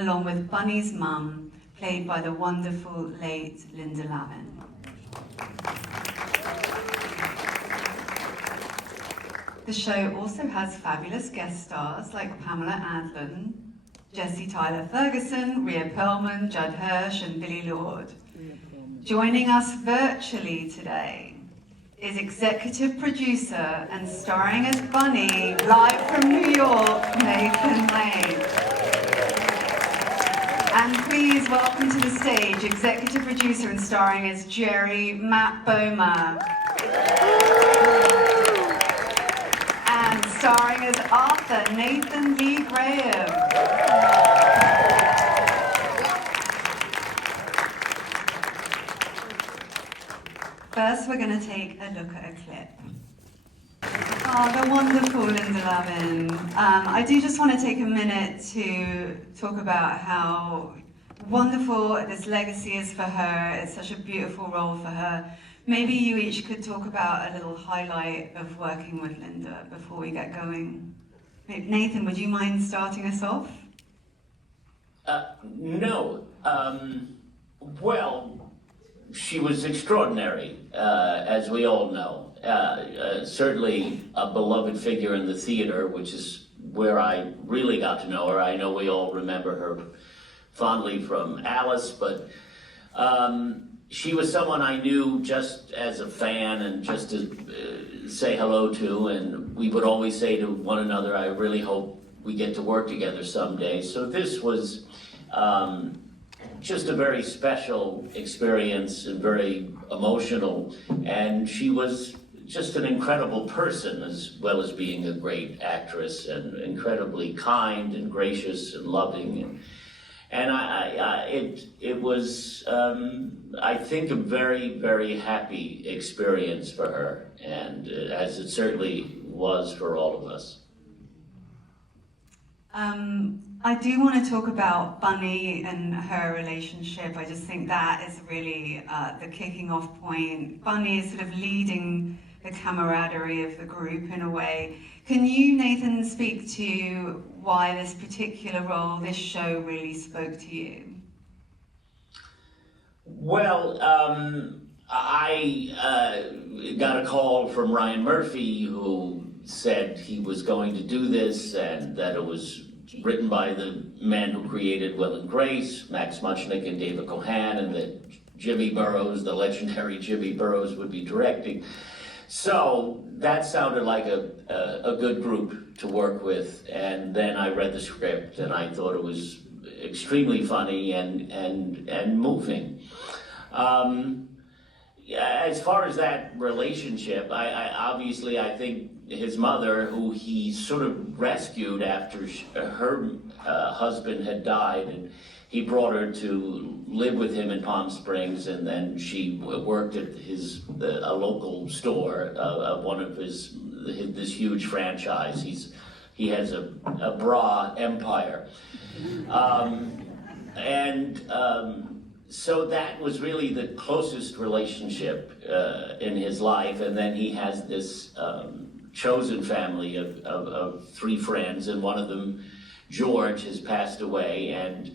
along with Bunny's mum, played by the wonderful late Linda Lavin. The show also has fabulous guest stars like Pamela Adlon, Jessie Tyler Ferguson, Rhea Perlman, Judd Hirsch, and Billy Lord. Joining us virtually today is executive producer and starring as Bunny, live from New York, Nathan Lane. And please welcome to the stage executive producer and starring as Jerry, Matt Bomer. And starring as Arthur, Nathan Lee Graham. First, we're going to take a look at a clip. Oh, the wonderful Linda Lavin. I do just want to take a minute to talk about how wonderful this legacy is for her. It's such a beautiful role for her. Maybe you each could talk about a little highlight of working with Linda before we get going. Nathan, would you mind starting us off? No. Well, she was extraordinary, as we all know. Certainly a beloved figure in the theater, which is where I really got to know her. I know we all remember her fondly from Alice, but she was someone I knew just as a fan and just to say hello to, and we would always say to one another, I really hope we get to work together someday. So this was just a very special experience and very emotional, and she was just an incredible person as well as being a great actress, and incredibly kind and gracious and loving, and it was I think a very, very happy experience for her, and as it certainly was for all of us. I do want to talk about Bunny and her relationship. I just think that is really the kicking off point. Bunny is sort of leading the camaraderie of the group in a way. Can you, Nathan, speak to why this particular role, this show really spoke to you? Well, I got a call from Ryan Murphy, who said he was going to do this and that it was written by the men who created Will and Grace, Max Muchnick and David Cohan, and that Jimmy Burrows, the legendary Jimmy Burrows, would be directing. So that sounded like a good group to work with, and then I read the script and I thought it was extremely funny and moving. As far as that relationship, I think his mother, who he sort of rescued after her husband had died, and he brought her to live with him in Palm Springs, and then she worked at a local store of one of this huge franchise. He has a bra empire, so that was really the closest relationship in his life, and then he has this chosen family of three friends, and one of them, George, has passed away, and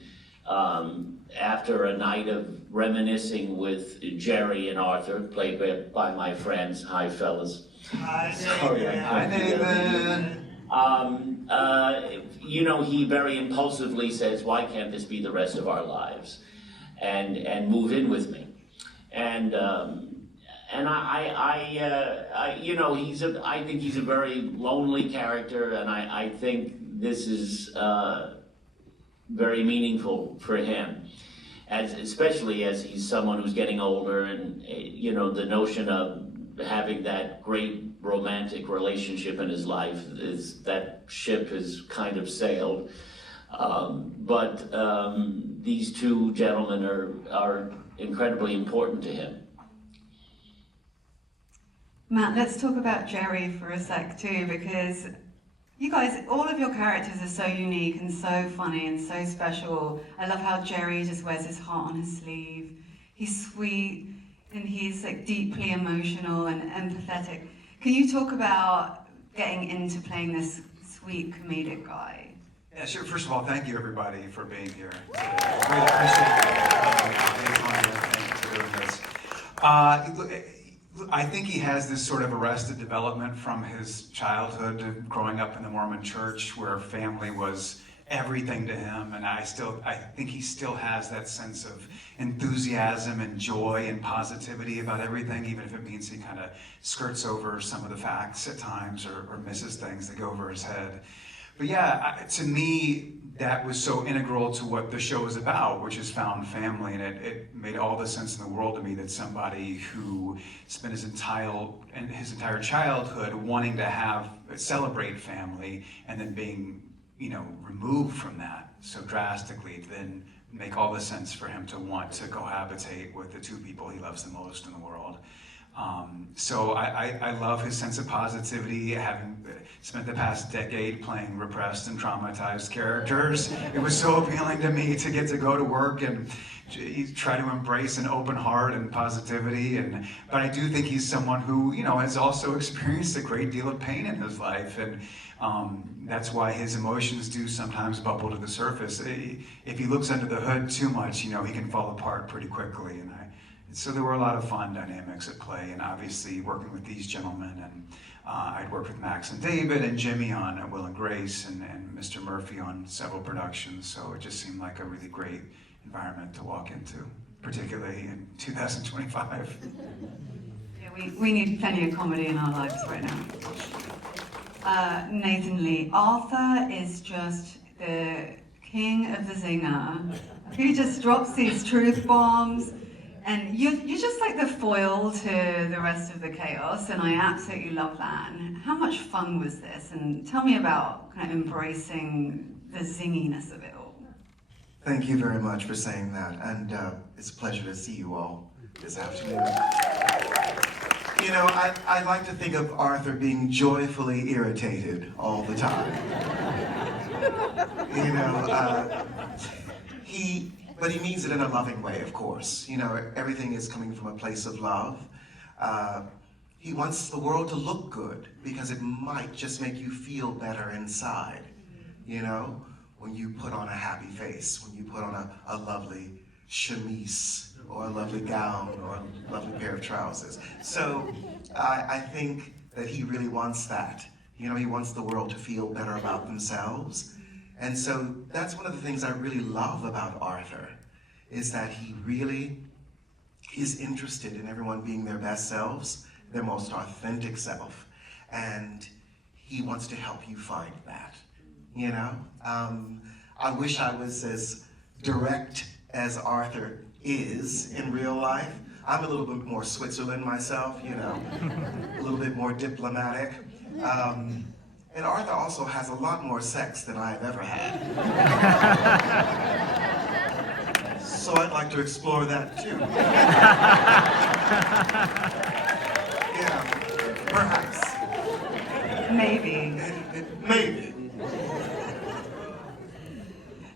after a night of reminiscing with Jerry and Arthur, played by my friends, hi fellas. Hi, Sorry, hi David. He very impulsively says, why can't this be the rest of our lives? And move in with me. And I think he's a very lonely character, and I think this is very meaningful for him, especially as he's someone who's getting older, and the notion of having that great romantic relationship in his life is that ship has kind of sailed. But these two gentlemen are incredibly important to him. Matt, let's talk about Jerry for a sec too, because you guys, all of your characters are so unique and so funny and so special. I love how Jerry just wears his heart on his sleeve. He's sweet and he's like deeply emotional and empathetic. Can you talk about getting into playing this sweet comedic guy? Yeah, sure. First of all, thank you everybody for being here today. I really appreciate it. Thank you for doing this. I think he has this sort of arrested development from his childhood, growing up in the Mormon church, where family was everything to him, and I think he still has that sense of enthusiasm and joy and positivity about everything, even if it means he kind of skirts over some of the facts at times or misses things that go over his head. But yeah, to me, that was so integral to what the show is about, which is found family, and it made all the sense in the world to me that somebody who spent his entire childhood wanting to celebrate family, and then being, removed from that so drastically, to then make all the sense for him to want to cohabitate with the two people he loves the most in the world. So I love his sense of positivity, having spent the past decade playing repressed and traumatized characters. It was so appealing to me to get to go to work and try to embrace an open heart and positivity. But I do think he's someone who, has also experienced a great deal of pain in his life. And that's why his emotions do sometimes bubble to the surface. If he looks under the hood too much, he can fall apart pretty quickly. So there were a lot of fun dynamics at play, and obviously working with these gentlemen, and I'd worked with Max and David and Jimmy on Will and Grace, and Mr. Murphy on several productions, so it just seemed like a really great environment to walk into, particularly in 2025. Yeah, we need plenty of comedy in our lives right now. Nathan Lee, Arthur is just the king of the zinger. He just drops these truth bombs. And you're just like the foil to the rest of the chaos, and I absolutely love that. And how much fun was this? And tell me about kind of embracing the zinginess of it all. Thank you very much for saying that, and it's a pleasure to see you all this afternoon. I like to think of Arthur being joyfully irritated all the time. But he means it in a loving way, of course. Everything is coming from a place of love. He wants the world to look good because it might just make you feel better inside. When you put on a happy face, when you put on a lovely chemise or a lovely gown or a lovely pair of trousers. So I think that he really wants that. He wants the world to feel better about themselves. And so that's one of the things I really love about Arthur, is that he really is interested in everyone being their best selves, their most authentic self. And he wants to help you find that, I wish I was as direct as Arthur is in real life. I'm a little bit more Switzerland myself, a little bit more diplomatic. And Arthur also has a lot more sex than I've ever had. So I'd like to explore that too. Yeah, perhaps. Maybe. Maybe.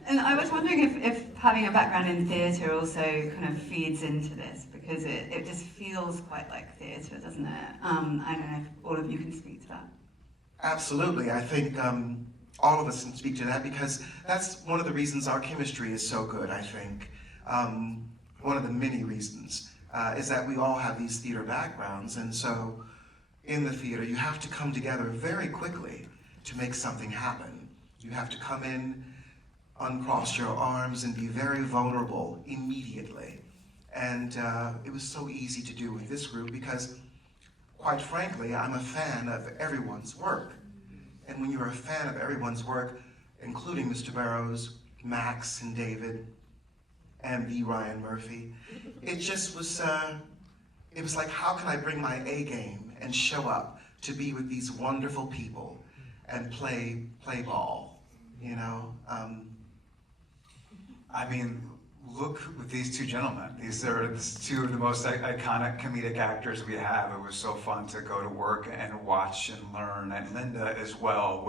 And I was wondering if having a background in theatre also kind of feeds into this, because it just feels quite like theatre, doesn't it? I don't know if all of you can speak to that. Absolutely. I think all of us can speak to that, because that's one of the reasons our chemistry is so good, I think. One of the many reasons is that we all have these theater backgrounds, and so in the theater you have to come together very quickly to make something happen. You have to come in, uncross your arms, and be very vulnerable immediately. And it was so easy to do with this group because, quite frankly, I'm a fan of everyone's work. And when you're a fan of everyone's work, including Mr. Barrows, Max and David, and the Ryan Murphy, it just was, it was like, how can I bring my A game and show up to be with these wonderful people and play ball, Look with these two gentlemen. These are two of the most iconic comedic actors we have. It was so fun to go to work and watch and learn. And Linda as well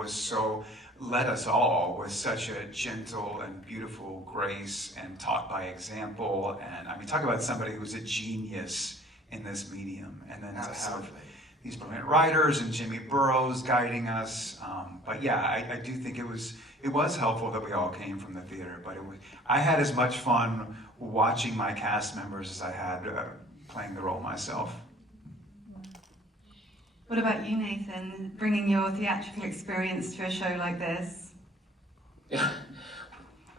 led us all with such a gentle and beautiful grace and taught by example. And talk about somebody who's a genius in this medium. And then Absolutely. To have these brilliant writers and Jimmy Burrows guiding us. But yeah, I do think it was it was helpful that we all came from the theater, but I had as much fun watching my cast members as I had playing the role myself. What about you, Nathan, bringing your theatrical experience to a show like this?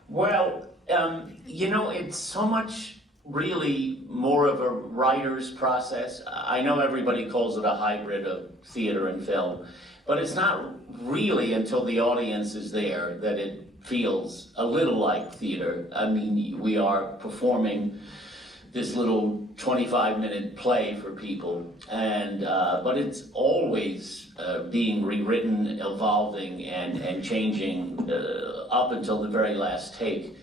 Well, it's so much really more of a writer's process. I know everybody calls it a hybrid of theater and film, but it's not really until the audience is there that it feels a little like theater. I mean, we are performing this little 25-minute play for people, and but it's always being rewritten, evolving, and changing up until the very last take.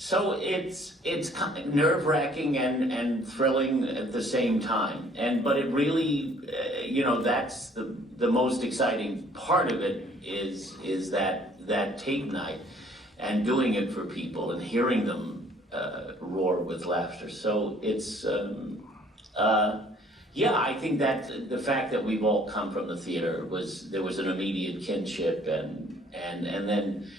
So it's kind of nerve-wracking and thrilling at the same time, but it really, that's the most exciting part of it is that tape night and doing it for people and hearing them roar with laughter. So it's, I think that the fact that we've all come from the theater there was an immediate kinship, and then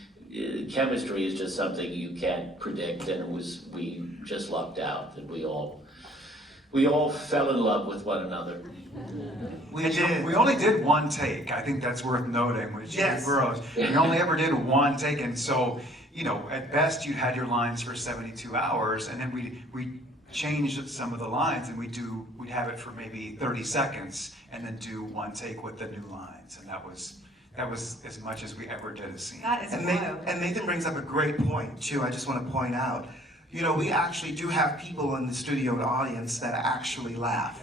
chemistry is just something you can't predict, and we just lucked out that we all fell in love with one another. We only did one take. I think that's worth noting, which Yes. is Burroughs. We only ever did one take, and so, at best you'd had your lines for 72 hours, and then we changed some of the lines, and we'd have it for maybe 30 seconds, and then do one take with the new lines, and that was as much as we ever did a scene. That is And wild. Nathan brings up a great point too. I just want to point out, we actually do have people in the studio and audience that actually laugh.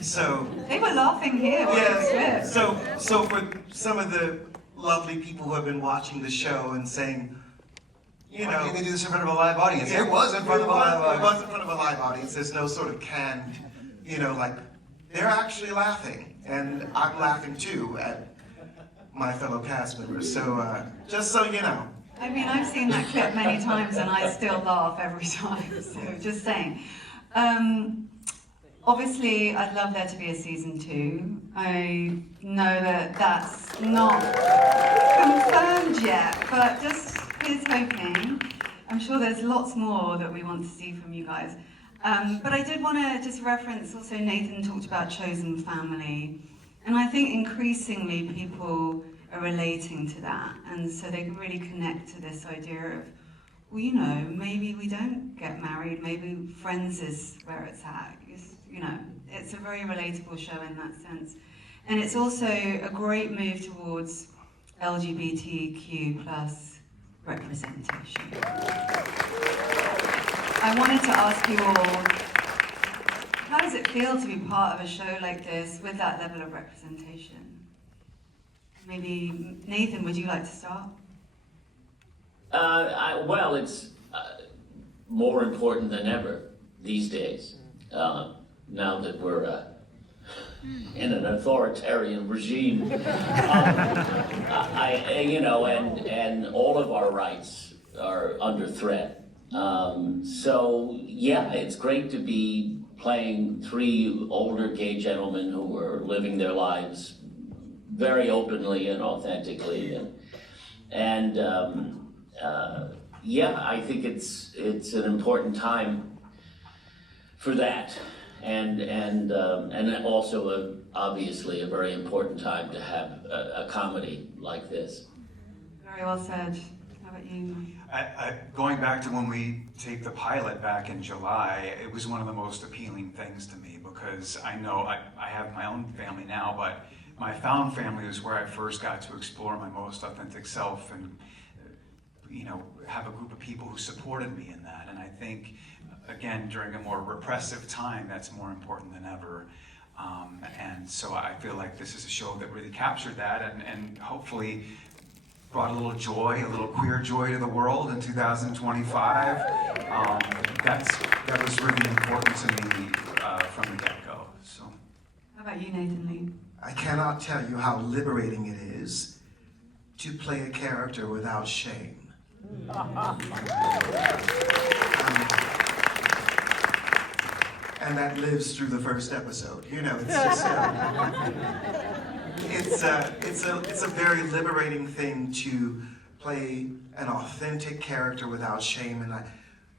So They were laughing here. yeah, so for some of the lovely people who have been watching the show and saying, Why didn't they do this in front of a live audience? It was in front of a live It audience. was in front of a live audience. There's no sort of canned, like they're actually laughing, and I'm laughing too at my fellow cast members. So just so you know. I mean, I've seen that clip many times and I still laugh every time, so just saying. Obviously, I'd love there to be a season 2. I know that that's not confirmed yet, but just here's hoping. I'm sure there's lots more that we want to see from you guys. But I did want to just reference also Nathan talked about chosen family. And I think increasingly people are relating to that, and so they can really connect to this idea of, well, maybe we don't get married, maybe friends is where it's at. It's a very relatable show in that sense. And it's also a great move towards LGBTQ plus representation. I wanted to ask you all, how does it feel to be part of a show like this with that level of representation? Maybe, Nathan, would you like to start? It's more important than ever these days. Now that we're in an authoritarian regime, and all of our rights are under threat. It's great to be playing 3 older gay gentlemen who are living their lives very openly and authentically, I think it's an important time for that, and also obviously a very important time to have a comedy like this. Very well said. How about you? Going back to when we taped the pilot back in July, it was one of the most appealing things to me, because I know I have my own family now, but my found family is where I first got to explore my most authentic self and, have a group of people who supported me in that. And I think, again, during a more repressive time, that's more important than ever. And so I feel like this is a show that really captured that and hopefully brought a little joy, a little queer joy to the world in 2025. That was really important to me from the get-go. So. How about you, Nathan Lee? I cannot tell you how liberating it is to play a character without shame. And that lives through the first episode. It's just it's a very liberating thing to play an authentic character without shame, and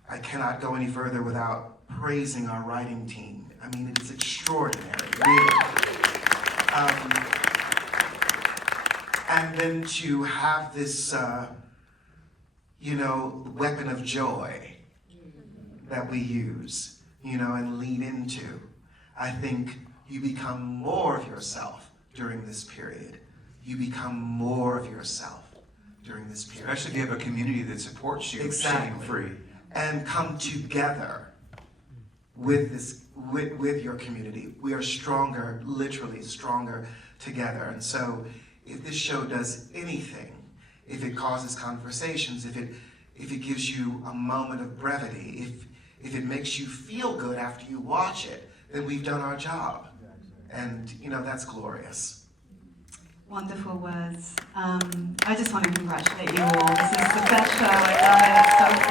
I cannot go any further without praising our writing team. I mean, it's extraordinary, really. And then to have this, weapon of joy that we use, and lean into. I think you become more of yourself during this period. You become more of yourself during this period. Especially if you have a community that supports you, Exactly. shame-free. And come together with your community. We are stronger, literally stronger together. And so if this show does anything, if it causes conversations, if it gives you a moment of brevity, if it makes you feel good after you watch it, then we've done our job. And that's glorious. Wonderful words. I just want to congratulate you all. This is the best show. I love it. It's so